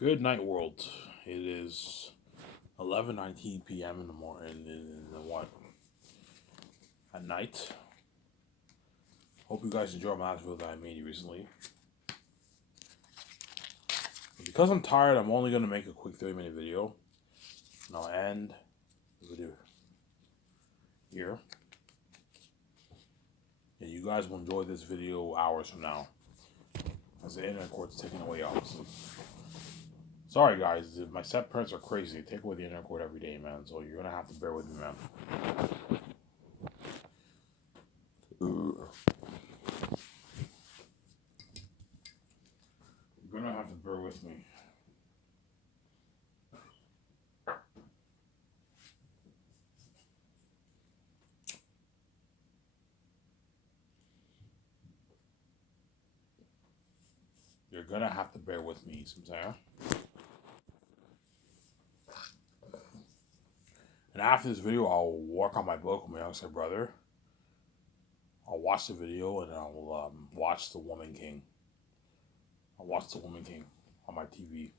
Good night, world. It is 11:19 p.m. in the morning. In the what? At night. Hope you guys enjoyed my last video that I made recently. Because I'm tired, I'm only gonna make a quick 30-minute video, and I'll end the video here. And you guys will enjoy this video hours from now, as the internet cord's taken away, obviously. Sorry, guys. My step parents are crazy. They take away the internet cord every day, man. So you're gonna have to bear with me, man. You're gonna have to bear with me. You're gonna have to bear with me, Samsara. And after this video, I'll work on my book with my youngster brother. I'll watch the video and I'll watch The Woman King. I'll watch The Woman King on my TV.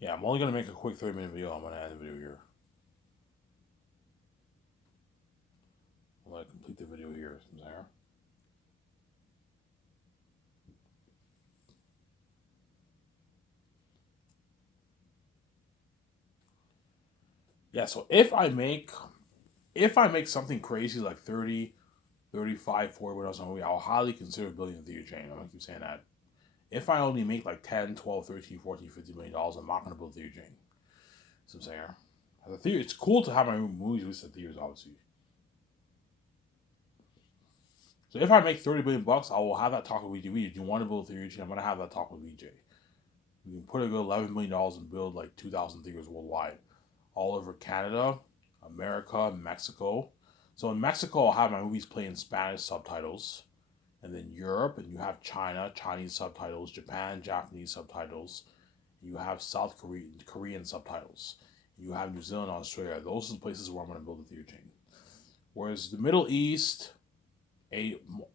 Yeah, I'm only going to make a quick 30-minute video. I'm going to end the video here. I'm going to complete the video here. Samsara. Yeah, so if I make something crazy like 30, 35, 40 what else on movie, I'll highly consider building a theater chain. I'm gonna keep saying that. If I only make like 10, 12, 13, 14, $50 million, I'm not gonna build a theater chain. So I'm saying, as a theater, it's cool to have my movies released at theaters, obviously. So if I make 30 billion bucks, I will have that talk with VJ. Do you want to build a theater chain? I'm gonna have that talk with VJ. We can put a good $11 million and build like 2,000 theaters worldwide, all over Canada, America, Mexico. So in Mexico, I'll have my movies play in Spanish subtitles, and then Europe, and you have China, Chinese subtitles, Japan, Japanese subtitles. You have South Korean subtitles. You have New Zealand, Australia. Those are the places where I'm going to build a theater chain. Whereas the Middle East,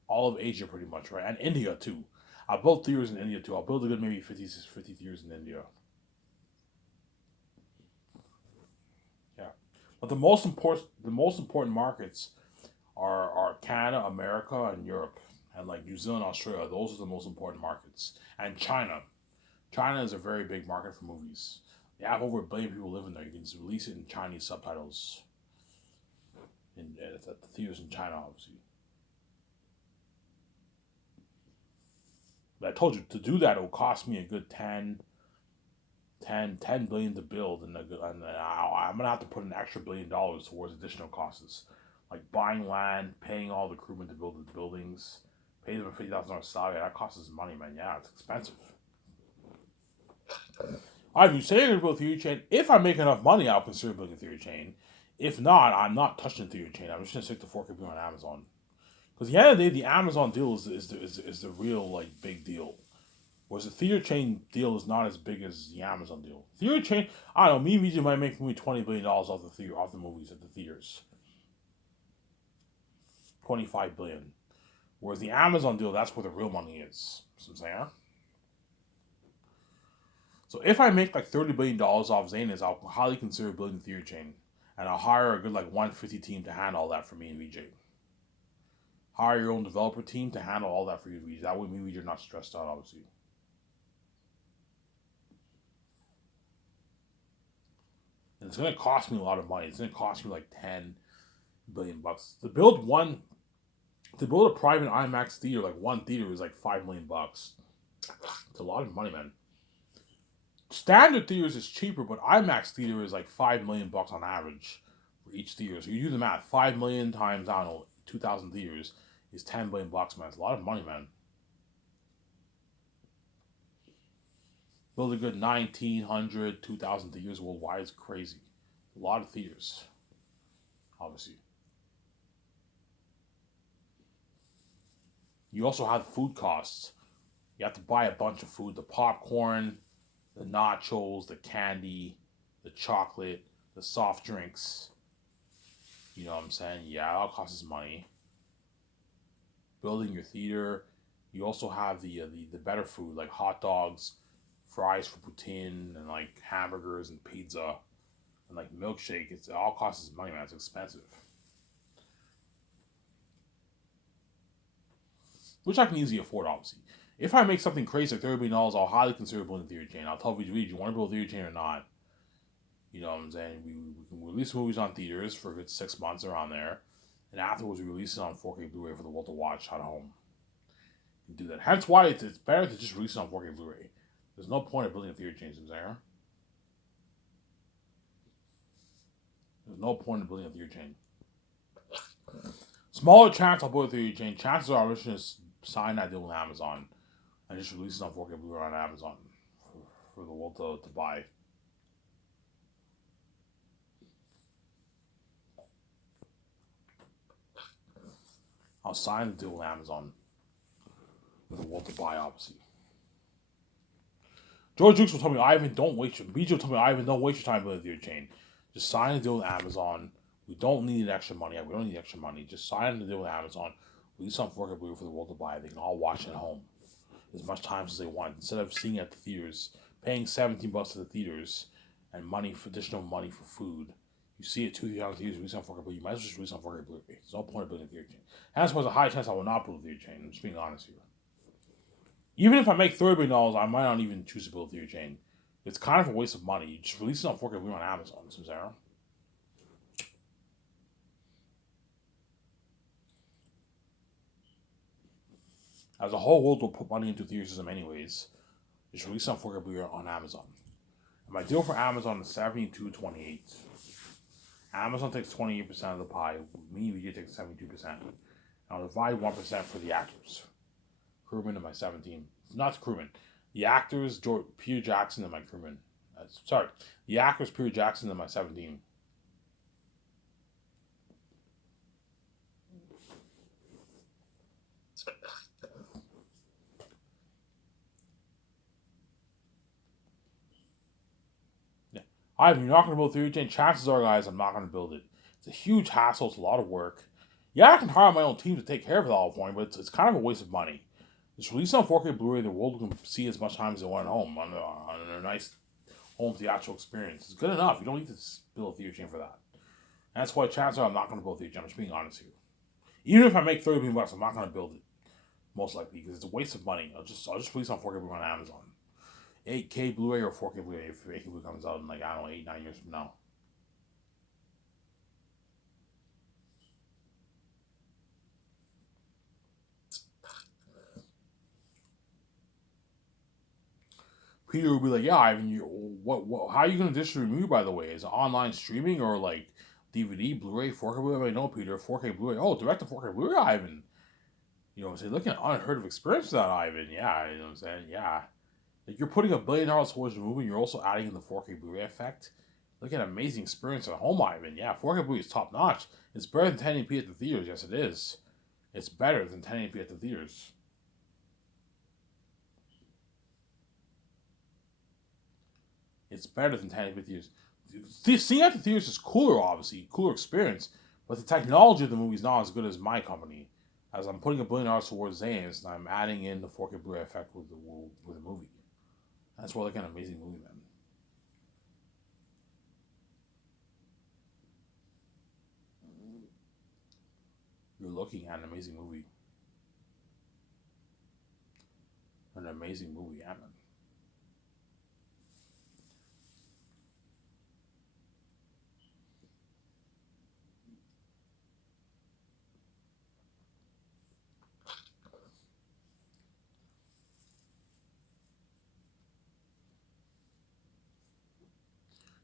all of Asia pretty much, right? And India too. I'll build theaters in India too. I'll build a good maybe 50 theaters in India. Yeah. But the most important markets are Canada, America, and Europe. And like New Zealand, Australia. Those are the most important markets. And China. China is a very big market for movies. They have over 1 billion people living there. You can just release it in Chinese subtitles. At the theaters in China, obviously. But I told you, to do that, it will cost me a good 10 billion to build. And I'm going to have to put an extra $1 billion towards additional costs. Like buying land, paying all the crewmen to build the buildings, pay them a $50,000 salary. That costs us money, man. Yeah, it's expensive. Alright, you say you're going to build a theory chain. If I make enough money, I'll consider building a theory chain. If not, I'm not touching the theory chain. I'm just going to stick to 4K on Amazon. Because at the end of the day, the Amazon deal is the real like big deal. Whereas the theater chain deal is not as big as the Amazon deal. Theater chain, I don't know, me and VJ might make maybe $20 billion off the movies at the theaters. 25 billion. Whereas the Amazon deal, that's where the real money is. You know what I'm saying? So if I make like $30 billion off Zanes, I'll highly consider building the theater chain. And I'll hire a good like 150 team to handle all that for me and VJ. Hire your own developer team to handle all that for you, VJ. That way me and VJ are not stressed out, obviously. And it's gonna cost me a lot of money. It's gonna cost me like 10 billion bucks. To build a private IMAX theater, like one theater is like 5 million bucks. It's a lot of money, man. Standard theaters is cheaper, but IMAX theater is like 5 million bucks on average for each theater. So you do the math. 5 million times, I don't know, 2,000 theaters is 10 billion bucks, man. It's a lot of money, man. Build a good 1,900, 2,000 theaters worldwide is crazy. A lot of theaters, obviously. You also have food costs. You have to buy a bunch of food. The popcorn, the nachos, the candy, the chocolate, the soft drinks. You know what I'm saying? Yeah, it all costs money. Building your theater. You also have the better food like hot dogs, fries for poutine, and like hamburgers and pizza and like milkshake. It all costs money, man. It's expensive, which I can easily afford, obviously. If I make something crazy like $30 million, I'll highly consider building a theater chain. I'll tell VGB, do you want to build a theater chain or not? You know what I'm saying? We can release movies on theaters for a good 6 months around there, and afterwards we release it on 4K Blu-ray for the world to watch at home. You can do that. Hence why it's better to just release it on 4K Blu-ray. There's no point of building a theater chain, there. There's no point in building a theater chain. Smaller chance I'll build a theater chain. Chances are I'm just gonna sign that deal with Amazon and just release it on 4K Blu-ray on Amazon for the world to buy. I'll sign the deal with Amazon for the world to buy, obviously. George Dukes will tell me, Ivan, don't waste your. BJ will tell me, Ivan, don't waste your time building a theater chain. Just sign a deal with Amazon. We don't need extra money. We don't need extra money. Just sign the deal with Amazon. Release on 4K Blu-ray for the world to buy. They can all watch it at home as much times as they want. Instead of seeing it at the theaters, paying $17 to the theaters, and money for additional money for food, you see it 2 3 theaters, release on 4K Blu-ray. You might as well just release on 4K Blu-ray. There's no point of building a theater chain. And that's why there's a high chance I will not build a theater chain. I'm just being honest here. Even if I make $30 million, I might not even choose to build a theater chain. It's kind of a waste of money. You just release it on 4K Blu-ray on Amazon, Sarah. As a whole world will put money into theater system anyways. Just release it on 4K Blu-ray on Amazon. And my deal for Amazon is 72-28. Amazon takes 28% of the pie. Me, we take 72%. And I'll divide 1% for the actors. Crewman and my 17. Not the crewman. The actors, Peter Jackson and my crewman. Sorry. The actors, Peter Jackson and my 17. Yeah. Ivan, you're not going to build a theory chain. Chances are, guys, I'm not going to build it. It's a huge hassle. It's a lot of work. Yeah, I can hire my own team to take care of it all for me, but it's kind of a waste of money. Just release on 4K Blu-ray. The world can see as much time as they want at home on a nice home theatrical experience. It's good enough. You don't need to build a theater chain for that. And that's why chances are I'm not going to build a theater chain. I'm just being honest here. Even if I make $30 million, I'm not going to build it. Most likely, because it's a waste of money. I'll just release on 4K Blu-ray on Amazon. 8K Blu-ray or 4K Blu-ray if 8K Blu-ray comes out in 8-9 years from now. Peter will be like, yeah, Ivan, what how are you going to distribute a movie, by the way? Is it online streaming or DVD, Blu-ray, 4K Blu-ray? No, Peter, 4K Blu-ray. Oh, direct to 4K Blu-ray, Ivan. You know what I'm saying? Looking at unheard of experience for that, Ivan. Yeah, you know what I'm saying? Yeah. You're putting $1 billion towards the movie, and you're also adding in the 4K Blu-ray effect. Look at amazing experience at home, Ivan. Yeah, 4K Blu-ray is top notch. It's better than 1080p at the theaters. Yes, it is. It's better than 1080p at the theaters. It's better than 1080p at the theaters. Seeing at the theaters is cooler, obviously, cooler experience. But the technology of the movie is not as good as my company, as I'm putting $1 billion towards Zanes, and I'm adding in the 4K Blu-ray effect with the movie. That's why, like, an amazing movie, man. You're looking at an amazing movie. An amazing movie, yeah, man.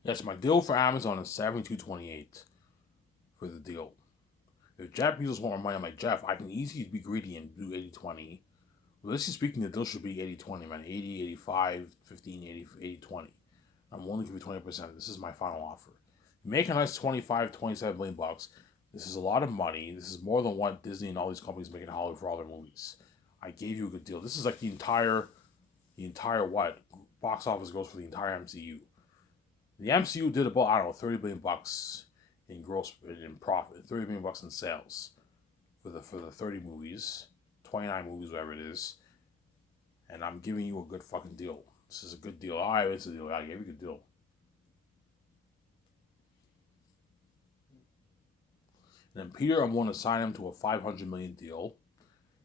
Yes, my deal for Amazon is 72-28 for the deal. If Jeff Bezos want more money, I'm like, Jeff, I can easily be greedy and do 80-20. Realistically speaking, the deal should be 80-20, man. 80, 85, 15, 80, 80, 20. I'm willing to give you 20%. This is my final offer. You make a nice 25, 27 million bucks. This is a lot of money. This is more than what Disney and all these companies make in Hollywood for all their movies. I gave you a good deal. This is like the entire what? Box office goes for the entire MCU. The MCU did about, I don't know, 30 billion bucks in profit, $30 million in sales for the 30 movies, 29 movies, whatever it is, and I'm giving you a good fucking deal. This is a good deal. All right, it's a deal. I gave you a good deal. And then Peter, I'm going to sign him to a $500 million deal,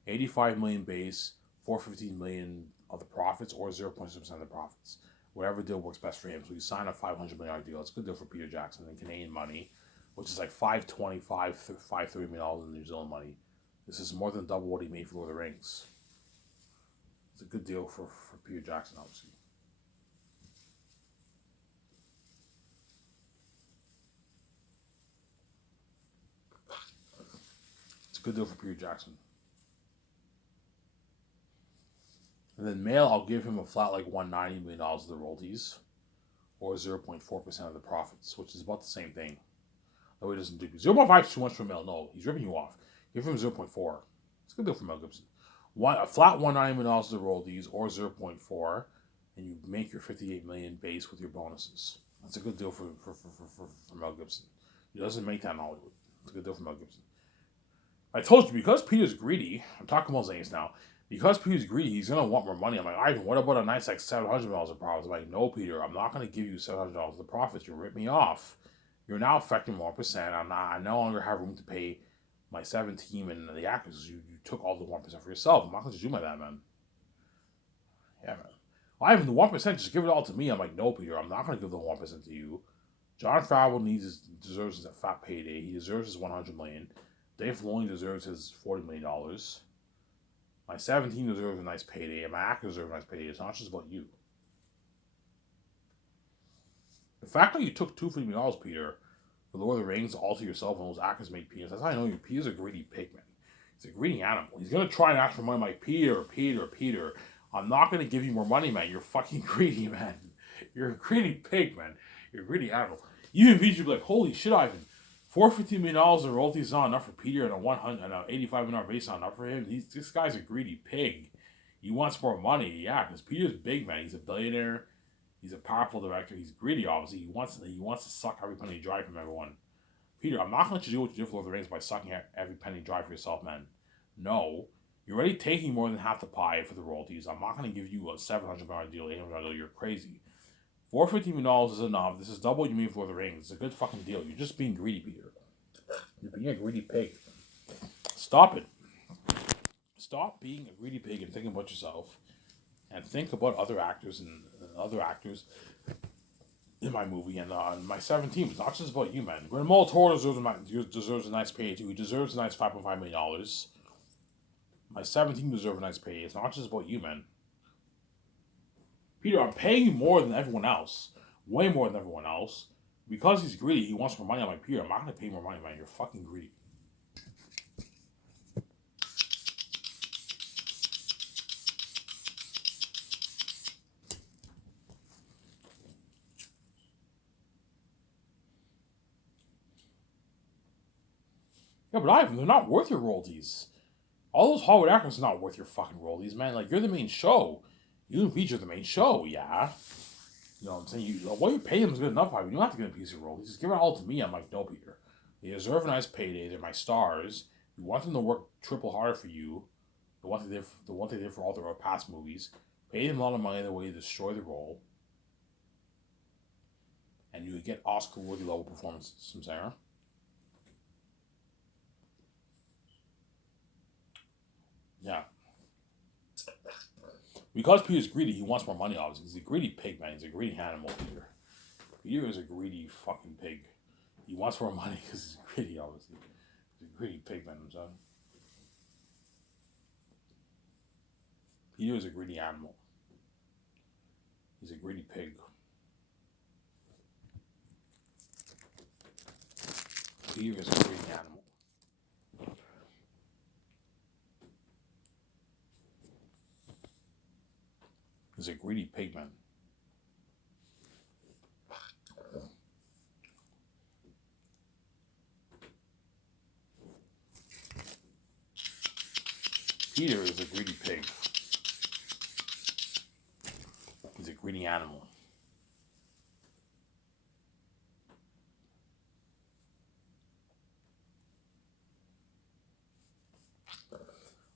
85 million base, 415 million of the profits, or 0.6% of the profits. Whatever deal works best for him. So you sign a $500 million deal. It's a good deal for Peter Jackson in Canadian money, which is like $530 million in New Zealand money. This is more than double what he made for Lord of the Rings. It's a good deal for Peter Jackson, obviously. It's a good deal for Peter Jackson. And then Mail, I'll give him a flat like $190 million of the royalties, or 0.4% of the profits, which is about the same thing. That way it doesn't do 0.5 is too much for Mail. No, he's ripping you off. Give him 0.4. It's a good deal for Mel Gibson. A flat $190 million of the royalties, or 0.4, and you make your $58 million base with your bonuses. That's a good deal for Mel Gibson. He doesn't make that in Hollywood. It's a good deal for Mel Gibson. I told you, because Peter's greedy, I'm talking about Zanes now, because Peter's greedy, he's going to want more money. I'm like, Ivan, what about a nice like $700 of profits? I'm like, no, Peter, I'm not going to give you $700 of the profits. You ripped me off. You're now affecting 1%. I no longer have room to pay my 7 team and the actors. You took all the 1% for yourself. I'm not going to do my that, man. Yeah, man. Ivan, the 1%, just give it all to me. I'm like, no, Peter, I'm not going to give the 1% to you. Jon Favreau deserves his fat payday. He deserves his $100 million. Dave Filoni deserves his $40 million. My 17 deserves a nice payday, and my actors deserve a nice payday. It's not just about you. The fact that you took $250 million, Peter, for Lord of the Rings all to yourself and those actors make peanuts, that's how I know Peter's a greedy pig, man. He's a greedy animal. He's going to try and ask for money. I'm like, Peter, I'm not going to give you more money, man. You're fucking greedy, man. You're a greedy pig, man. You're a greedy animal. Even if you'd be like, holy shit, Ivan, $450 million in royalties is not enough for Peter, and an $85 million base is not enough for him. This guy's a greedy pig. He wants more money, yeah, because Peter's big, man. He's a billionaire. He's a powerful director. He's greedy, obviously. He wants to suck every penny dry from everyone. Peter, I'm not going to let you do what you did for Lord of the Rings by sucking every penny dry for yourself, man. No. You're already taking more than half the pie for the royalties. I'm not going to give you a $700 million deal, $800 million deal. You're crazy. $450 million is enough. This is double what you made for the Rings. It's a good fucking deal. You're just being greedy, Peter. You're being a greedy pig. Stop it. Stop being a greedy pig and thinking about yourself. And think about other actors and other actors in my movie and my 17. It's not just about you, man. Guillermo del Toro deserves a nice pay too. He deserves a nice $5.5 million. My 17 deserves a nice pay. It's not just about you, man. Peter, I'm paying you more than everyone else. Way more than everyone else. Because he's greedy, he wants more money. I'm like, Peter, I'm not going to pay more money, man. You're fucking greedy. Yeah, but Ivan, they're not worth your royalties. All those Hollywood actors are not worth your fucking royalties, man. Like, you're the main show. You and Peach are the main show, yeah. You know what I'm saying? What you pay them is good enough, Ivan. You don't have to get a piece of royalties. Just give it all to me. I'm like, no, Peter. They deserve a nice payday. They're my stars. You want them to work triple harder for you. The one they did for all their past movies. Pay them a lot of money the way to destroy the role. And you get Oscar-worthy level performances from Sarah. Yeah. Because Peter's greedy, he wants more money, obviously. He's a greedy pig, man. He's a greedy animal, Peter. Peter is a greedy fucking pig. He wants more money because he's greedy, obviously. He's a greedy pig, man, I'm saying. Peter is a greedy animal. He's a greedy pig. Peter is a greedy animal. He's a greedy pig, man. Peter is a greedy pig. He's a greedy animal.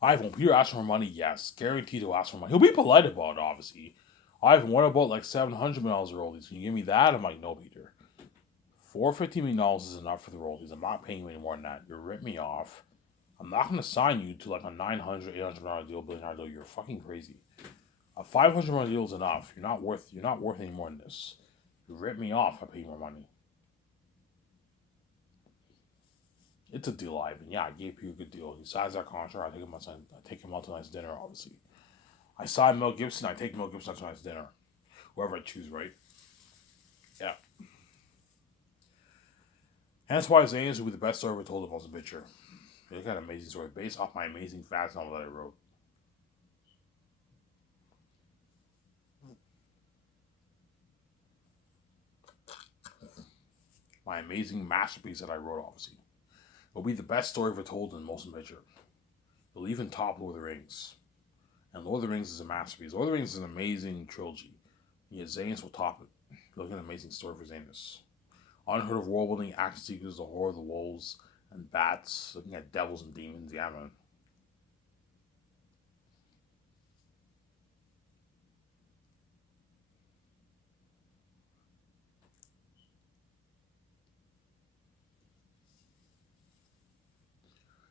Ivan, Peter asks for money, yes. Guaranteed he'll ask for money. He'll be polite about it, obviously. Ivan, what about like $700 million rollies? Can you give me that? I'm like, no, Peter. $450 million is enough for the rollies. I'm not paying you any more than that. You rip me off. I'm not going to sign you to like a $900, $800 deal, $1 billion deal. You're fucking crazy. A $500 deal is enough. You're not worth any more than this. You rip me off, I pay you more money. It's a deal, Ivan. Yeah, I gave you a good deal. He signs that contract. I take him out to a nice dinner, obviously. I sign Mel Gibson. I take Mel Gibson out to a nice dinner. Whoever I choose, right? Yeah. And that's why Zanes will be the best story ever told of Most Picture. They got an amazing story based off my amazing fast novel that I wrote. My amazing masterpiece that I wrote, obviously. It'll be the best story ever told in Motion Picture. It'll even top Lord of the Rings. And Lord of the Rings is a masterpiece. Lord of the Rings is an amazing trilogy. Yet Zanes will top it. Look at an amazing story for Zanes. Unheard of world building action sequences, the horror of the wolves and bats, looking at devils and demons. Yeah, man.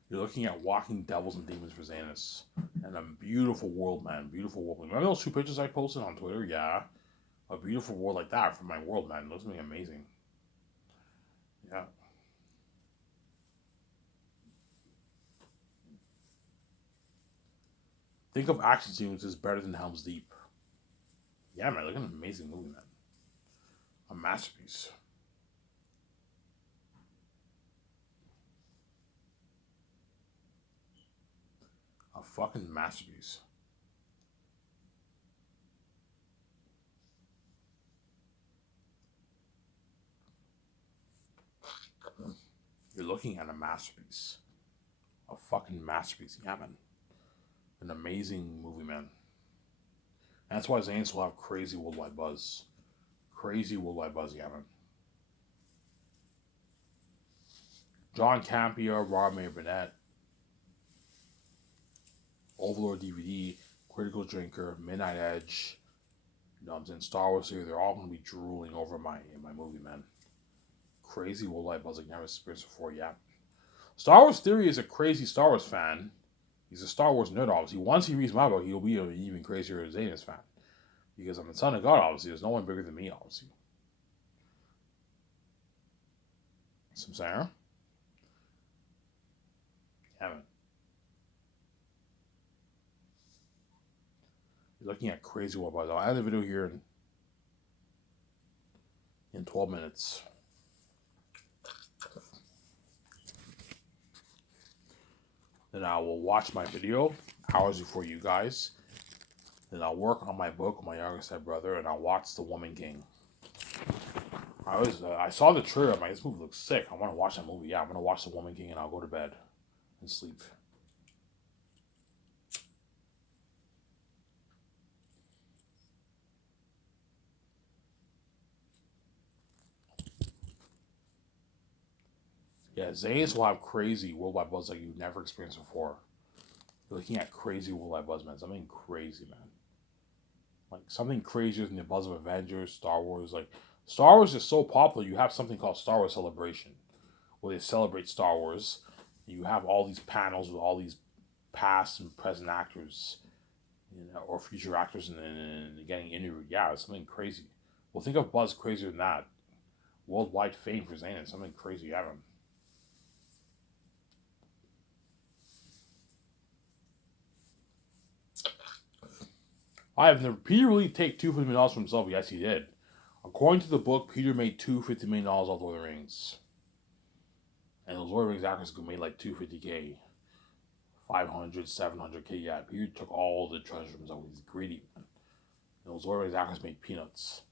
You're looking at walking devils and demons for Zanes. And a beautiful world, man. Beautiful world. Remember those two pictures I posted on Twitter? Yeah. A beautiful world like that for my world, man. It looks to me amazing. Yeah. Think of action sequences better than Helm's Deep. Yeah, man. Look at an amazing movie, man. A masterpiece. A fucking masterpiece. You're looking at a masterpiece. A fucking masterpiece. Yeah, man. An amazing movie, man. And that's why Zanes will have crazy worldwide buzz. Crazy worldwide buzz, yeah, man. John Campea, Rob Mayer Burnett, Overlord DVD, Critical Drinker, Midnight Edge, you know what I'm saying, Star Wars Theory, they're all going to be drooling over my movie, man. Crazy worldwide buzz like never experienced before, yeah. Star Wars Theory is a crazy Star Wars fan. He's a Star Wars nerd, obviously. Once he reads my book, he'll be an even crazier Zanes fan. Because I'm the son of God, obviously. There's no one bigger than me, obviously. Some saying? Yeah, man. You're looking at crazy worldwide buzz. I'll add the video here in 12 minutes. Then I will watch my video hours before you guys. Then I'll work on my book with my younger stepbrother, and I'll watch The Woman King. I saw the trailer. I'm like, this movie looks sick. I want to watch that movie. Yeah, I'm gonna watch The Woman King, and I'll go to bed and sleep. Yeah, Zanes will have crazy worldwide buzz like you've never experienced before. You're looking at crazy worldwide buzz, man. Something crazy, man. Like something crazier than the buzz of Avengers, Star Wars. Like Star Wars is so popular. You have something called Star Wars Celebration, where they celebrate Star Wars. You have all these panels with all these past and present actors, you know, or future actors, and getting interviewed. Yeah, it's something crazy. Well, think of buzz crazier than that. Worldwide fame for Zayn. Something crazy happened. I have never. Peter really take $250 from himself. Yes, he did. According to the book, Peter made $250 million off Lord of the Rings, and those Lord of the Rings actors made like 250K, 500, 700K. Yeah, Peter took all the treasure from himself. He's greedy, man. And those Lord of the Rings actors made peanuts.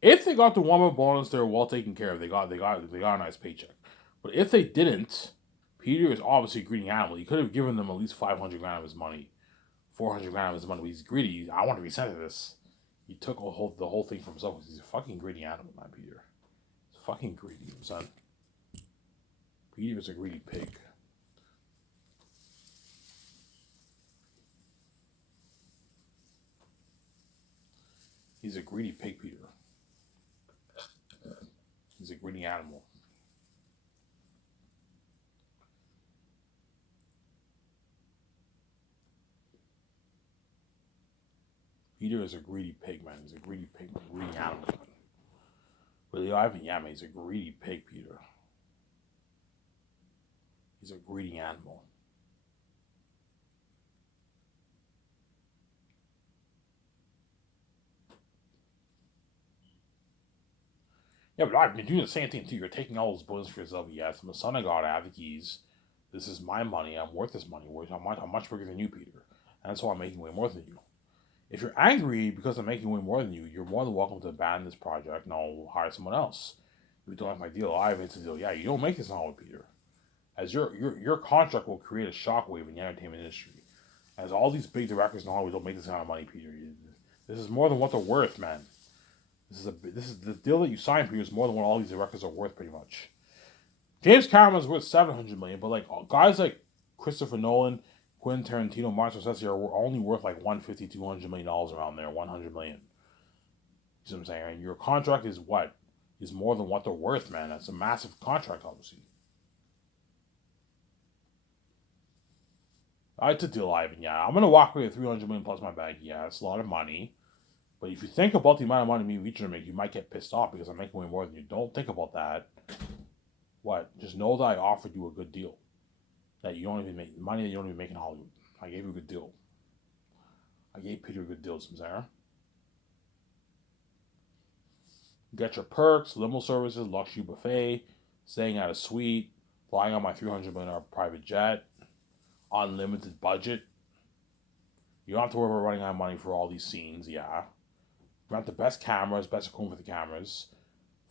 If they got the warm-up bonus, they were well taken care of. They got a nice paycheck. But if they didn't, Peter is obviously a greedy animal. He could have given them at least 500 grand of his money, 400 grand of his money. But he's greedy. I want to be sent to this. He took the whole thing for himself. He's a fucking greedy animal, man, Peter. He's fucking greedy, son. Peter is a greedy pig. He's a greedy pig, Peter. He's a greedy animal. Peter is a greedy pig, man. He's a greedy pig, a greedy animal, man. Really, Ivan, yeah, man, he's a greedy pig, Peter. He's a greedy animal. Yeah, but I've been doing the same thing too. You're taking all those bonus for yourself. Yes, I'm a son of God. I have the keys. This is my money. I'm worth this money. I'm much bigger than you, Peter. And that's why I'm making way more than you. If you're angry because I'm making way more than you, you're more than welcome to abandon this project and I'll hire someone else. If you don't like my deal, I have a deal. Yeah, you don't make this in Hollywood, Peter. As your contract will create a shockwave in the entertainment industry. As all these big directors in Hollywood don't make this kind of money, Peter. This is more than what they're worth, man. This is the deal that you signed, Peter, is more than what all these directors are worth, pretty much. James Cameron's worth $700 million, but like guys like Christopher Nolan, Quentin Tarantino, Martin Scorsese are only worth like $150, $200 million around there, $100 million. You see what I'm saying? And your contract is what? Is more than what they're worth, man. That's a massive contract, obviously. It's a deal, Ivan. Yeah, I'm gonna walk away with $300 million plus my bag. Yeah, it's a lot of money. But if you think about the amount of money me and Reach are making, you might get pissed off because I'm making way more than you. Don't think about that. What? Just know that I offered you a good deal. That you don't even make money that you don't even make in Hollywood. I gave you a good deal. I gave Peter a good deal, Sarah. Get your perks, limo services, luxury buffet, staying at a suite, flying on my $300 million private jet, unlimited budget. You don't have to worry about running out of money for all these scenes, yeah. You want the best cameras, best equipment for the cameras,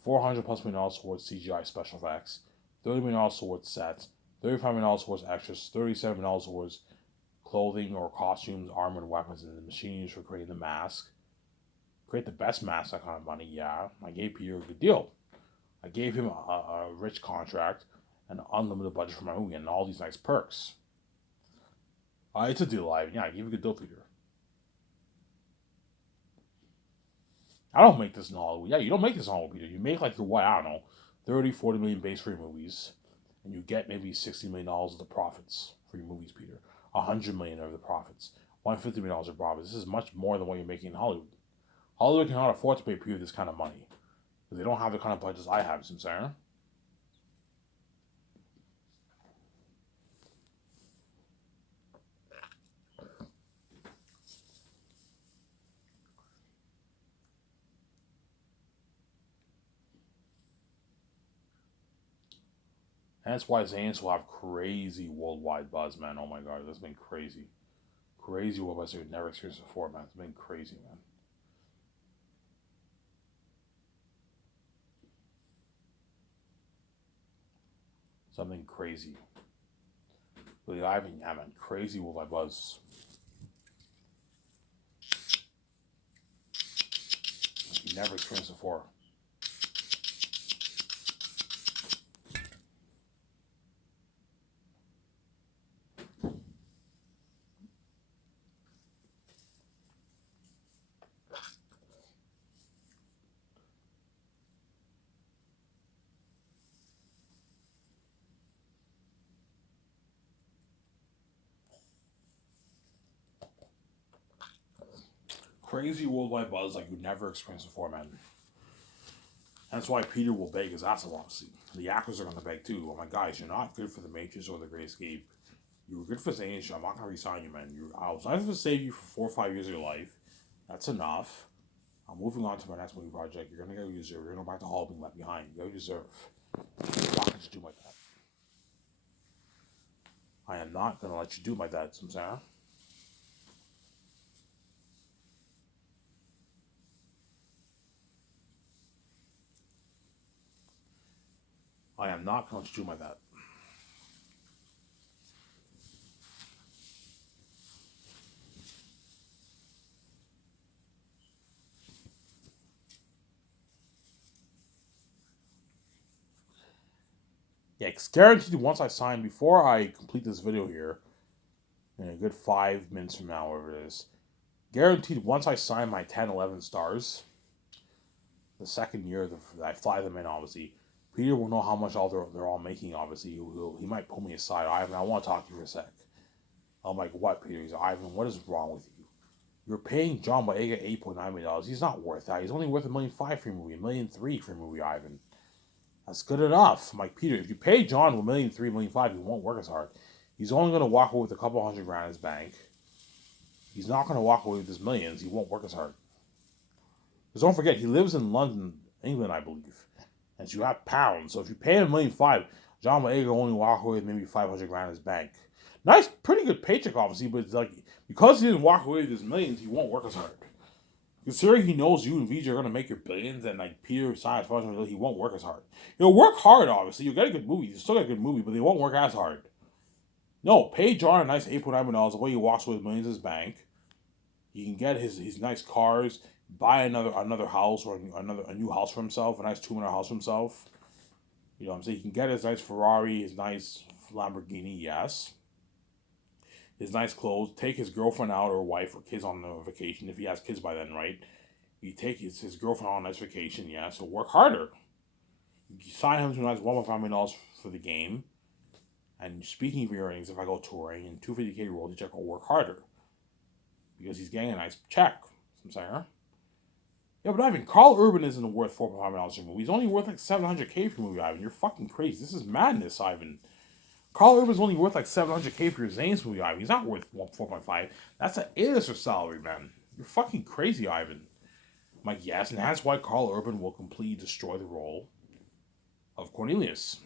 $400 plus million towards CGI special effects, $30 million towards sets, $35 million towards extras, $37 million towards clothing or costumes, armor and weapons, and the machine used for creating the mask. Create the best mask, that kind of money, yeah. I gave Peter a good deal. I gave him a rich contract, an unlimited budget for my movie, and all these nice perks. It's a deal, Ivan. Yeah, I gave you a good deal, Peter. I don't make this in Hollywood. Yeah, you don't make this in Hollywood, Peter. You make like what, I don't know, 30, 40 million base for your movies, and you get maybe $60 million of the profits for your movies, Peter. $100 million of the profits. $150 million of profits. This is much more than what you're making in Hollywood. Hollywood cannot afford to pay Peter this kind of money. Because they don't have the kind of budgets I have, Sarah. And that's why Zanes will have crazy worldwide buzz, man. Oh my god, that's been crazy. Crazy worldwide buzz we've never experienced before, man. It's been crazy, man. Something crazy. Really, Ivan, yeah, man. Crazy worldwide buzz. Like you never experienced before. Crazy worldwide buzz like you've never experienced before, man. That's why Peter will beg his ass off, obviously. The actors are going to beg too. Oh my guys, you're not good for The Matrix or The Great Escape. You were good for Zanes. I'm not going to resign you, man. I was nice to save you for 4 or 5 years of your life. That's enough. I'm moving on to my next movie project. You're going to get what you deserve. You're going to go back to Hall being left behind. You get what you deserve. I'm not going to do like that. I am not going to let you do like that, Sarah. I am not going to do like that. Yeah, it's guaranteed once I sign, before I complete this video here, in a good 5 minutes from now, whatever it is, guaranteed once I sign my 10, 11 stars, the second year that I fly them in, obviously, Peter will know how much they're all making. Obviously, he might pull me aside. Ivan, I want to talk to you for a sec. I'm like, what, Peter? He's like, Ivan, what is wrong with you? You're paying John Boyega $8.9 million. He's not worth that. He's only worth $1.5 million for a movie, $1.3 million for a movie, Ivan. That's good enough. I'm like, Peter, if you pay John $1.3 million, $1.5 million, he won't work as hard. He's only going to walk away with a couple $100,000 in his bank. He's not going to walk away with his millions. He won't work as hard. Because don't forget, he lives in London, England, I believe. And so you have pounds. So if you pay him $1.5 million, John Boyega will only walk away with maybe $500,000 in his bank. Nice, pretty good paycheck, obviously, but it's like, because he didn't walk away with his millions, he won't work as hard. Considering he knows you and VJ are going to make your billions, and like Peter Science, he won't work as hard. He'll work hard, obviously. You'll get a good movie. You'll still get a good movie, but they won't work as hard. No, pay John a nice $8.9 million, the way he walks away with millions in his bank. He can get his nice cars, buy another house or a new house for himself, a nice $2 million house for himself. You know what I'm saying? He can get his nice Ferrari, his nice Lamborghini, yes. His nice clothes, take his girlfriend out or wife or kids on a vacation, if he has kids by then, right? You take his girlfriend on a nice vacation, yeah, so work harder. You sign him to a nice $1.5 million for the game. And speaking of your earnings, if I go touring and $250K royalty check, I'll work harder. Because he's getting a nice check. I'm saying, huh? Yeah, but Ivan, Carl Urban isn't worth $4.5 million for a movie. He's only worth like $700K for a movie, Ivan. You're fucking crazy. This is madness, Ivan. Carl Urban's only worth like $700K for your Zanes movie, Ivan. He's not worth 4.5. That's an A-lister salary, man. You're fucking crazy, Ivan. I'm like, yes, and that's why Carl Urban will completely destroy the role of Cornelius.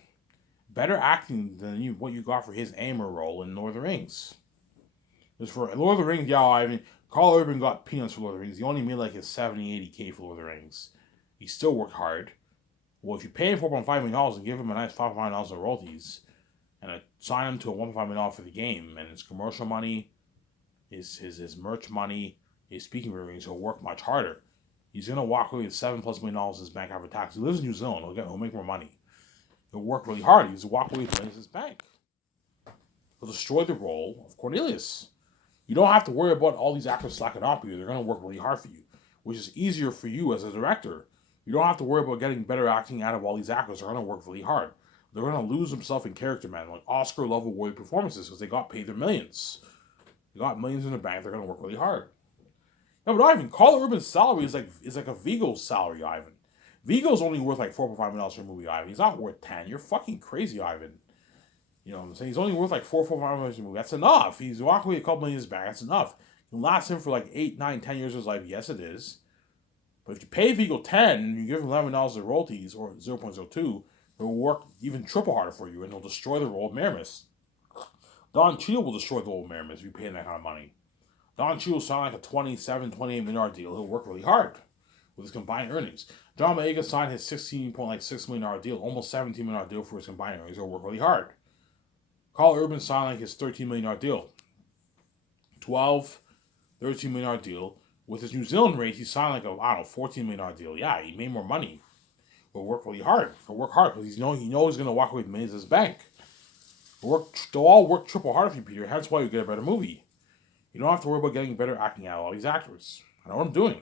Better acting than what you got for his Aimer role in Lord of the Rings. Because for Lord of the Rings, yeah, Ivan, Carl Urban got peanuts for Lord of the Rings. He only made like his 70-80K for Lord of the Rings. He still worked hard. Well, if you pay him $4.5 million and give him a nice $5 million in royalties, and sign him to a $1.5 million for the game, and his commercial money, his merch money, his speaking earnings, he'll work much harder. He's gonna walk away with $7+ million in his bank after tax. He lives in New Zealand. He'll make more money. He'll work really hard. He's walk away with millions in his bank. He'll destroy the role of Cornelius. You don't have to worry about all these actors slacking off you. They're gonna work really hard for you, which is easier for you as a director. You don't have to worry about getting better acting out of all these actors. They're gonna work really hard. They're going to lose themselves in character, man. Like Oscar-level worthy performances because they got paid their millions. They got millions in the bank. They're going to work really hard. No, but Ivan, Carl Urban's salary is like a Vigo's salary, Ivan. Vigo's only worth like $4.5 million for a movie, Ivan. He's not worth 10. You're fucking crazy, Ivan. You know what I'm saying? He's only worth like $4.5 million for a movie. That's enough. He's walking away a couple million in his bank. That's enough. It can last him for like 8, 9, 10 years of his life. Yes, it is. But if you pay Vigo 10 and you give him $11 in royalties or 0.02, it'll work even triple harder for you, and it'll destroy the role of Maramis. Don Cheadle will destroy the role of Maramis if you pay him that kind of money. Don Cheadle signed like a $27, $28 million deal. He'll work really hard with his combined earnings. John Boyega signed his $16.6 million deal, almost $17 million deal for his combined earnings. He'll work really hard. Carl Urban signed like his $13 million deal. $12, $13 million deal. With his New Zealand rate, he signed like $14 million deal. Yeah, he made more money. He'll work really hard. He'll work hard because he knows he's going to walk away with millions in his bank. They'll all work triple hard for you, Peter. That's why you get a better movie. You don't have to worry about getting better acting out of all these actors. I know what I'm doing.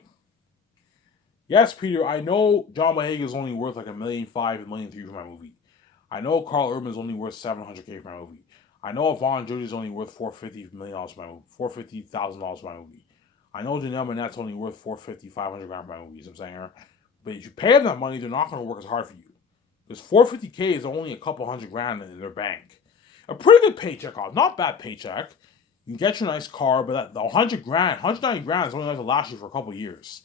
Yes, Peter, I know John Boyega is only worth like $1.5 million, $1.3 million for my movie. I know Carl Urban is only worth $700K for my movie. I know Yvonne Jodie is only worth $450 million for my movie, $450,000 for my movie. I know Janelle Monáe's only worth $450,000, $500,000 for my movie. You know what I'm saying? But if you pay them that money, they're not going to work as hard for you. Because $450K is only a couple $100,000 in their bank. A pretty good paycheck, not bad paycheck. You can get your nice car, but the $100,000, $190,000 is only enough to last you for a couple years.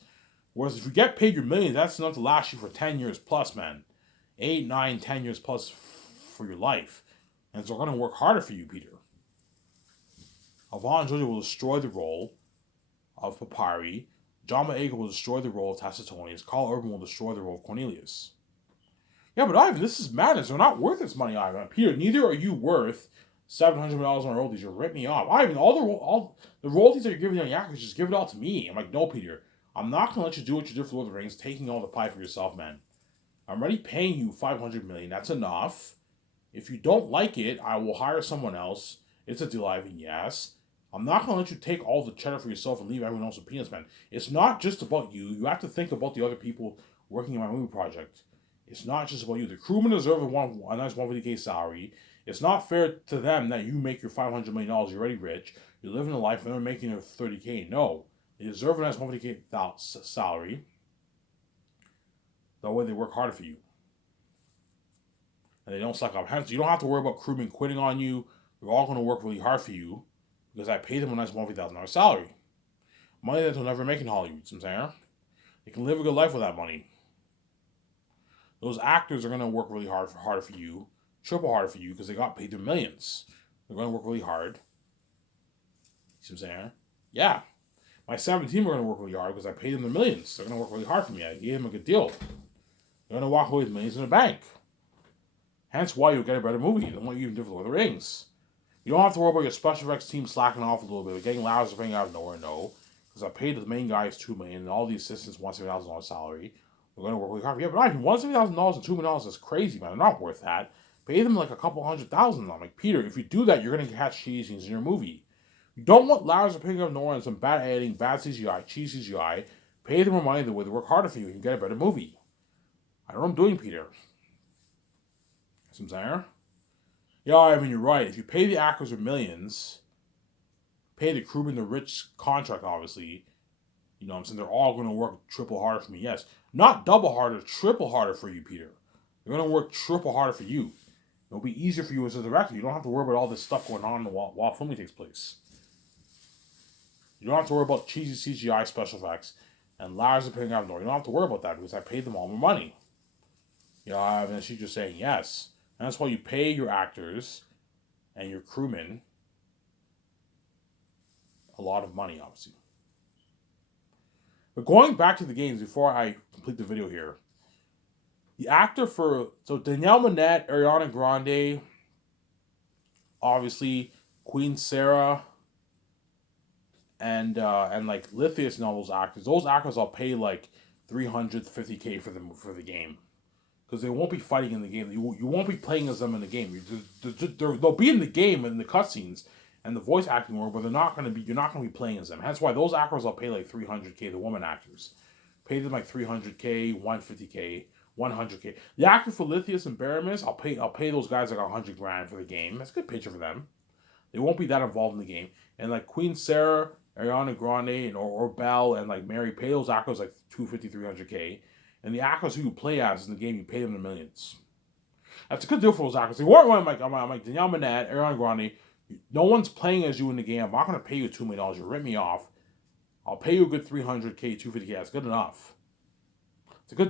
Whereas if you get paid your millions, that's enough to last you for 10 years plus, man. 8, 9, 10 years plus for your life. And so they're going to work harder for you, Peter. Yvonne Jodie will destroy the role of Papyri. John Boyega will destroy the role of Tacitonius. Carl Urban will destroy the role of Cornelius. Yeah, but Ivan, this is madness. They're not worth this money, Ivan. Peter, neither are you worth $700 million on royalties. You're ripping me off. Ivan, all the royalties that you're giving on Yakuza, just give it all to me. I'm like, no, Peter. I'm not going to let you do what you did for Lord of the Rings, taking all the pie for yourself, man. I'm already paying you $500 million. That's enough. If you don't like it, I will hire someone else. It's a deal, Ivan, yes. I'm not going to let you take all the cheddar for yourself and leave everyone else with peanuts, man. It's not just about you. You have to think about the other people working in my movie project. It's not just about you. The crewmen deserve a nice 150K salary. It's not fair to them that you make your $500 million. You're already rich. You're living a life and they're making their 30K. No, they deserve a nice 150K salary. That way they work harder for you. And they don't suck up. Hence, you don't have to worry about crewmen quitting on you. They're all going to work really hard for you because I paid them a nice $150,000 salary. Money that they'll never make in Hollywood. You know what I'm saying? They can live a good life with that money. Those actors are going to work really harder for you, triple harder for you because they got paid their millions. They're going to work really hard. You see what I'm saying? Yeah. My 17 are going to work really hard because I paid them the millions. They're going to work really hard for me. I gave them a good deal. They're going to walk away with millions in the bank. Hence why you'll get a better movie than what you even did with Lord of the Rings. You don't have to worry about your special effects team slacking off a little bit. Getting Lars are paying out of nowhere, no. Because I paid the main guys $2 million and all the assistants $170,000 salary. We're going to work really hard. Yeah, but not even $170,000 and $2 million is crazy, man. They're not worth that. Pay them like a couple $100,000. I'm like, Peter, if you do that, you're going to catch cheese in your movie. You don't want Lars paying out of nowhere and some bad editing, bad CGI, cheese CGI. Pay them more money the way they work harder for you and you get a better movie. I know what I'm doing, Peter. Some saying? Yeah, I mean, you're right. If you pay the actors their millions, pay the crewmen the rich contract, obviously, you know what I'm saying? They're all going to work triple harder for me. Yes. Not double harder, triple harder for you, Peter. They're going to work triple harder for you. It'll be easier for you as a director. You don't have to worry about all this stuff going on while filming takes place. You don't have to worry about cheesy CGI special effects and Lars are paying out more. You don't have to worry about that because I paid them all my money. You know, I mean, she's just saying yes. And that's why you pay your actors and your crewmen a lot of money, obviously. But going back to the games before I complete the video here, the actor for Danielle Minette, Ariana Grande, obviously Queen Sarah, and like Lithius and all those actors. Those actors I'll pay like $350K for the game. Because they won't be fighting in the game. You won't be playing as them in the game. They'll be in the game and the cutscenes and the voice acting work, but you're not going to be playing as them. That's why those actors I'll pay like $300K. The woman actors, pay them like $300K, $150K, $100K. The actor for Lithius and Baramis, I'll pay those guys like $100,000 for the game. That's a good picture for them. They won't be that involved in the game. And like Queen Sarah, Ariana Grande, and or Belle and like Mary, pay those actors like $250, $300K. And the actors who you play as in the game, you pay them the millions. That's a good deal for those actors. They weren't I'm like Danielle Minette, Ariana Grande. No one's playing as you in the game. I'm not going to pay you $2 million. You rip me off. I'll pay you a good $300K, $250K. That's good enough.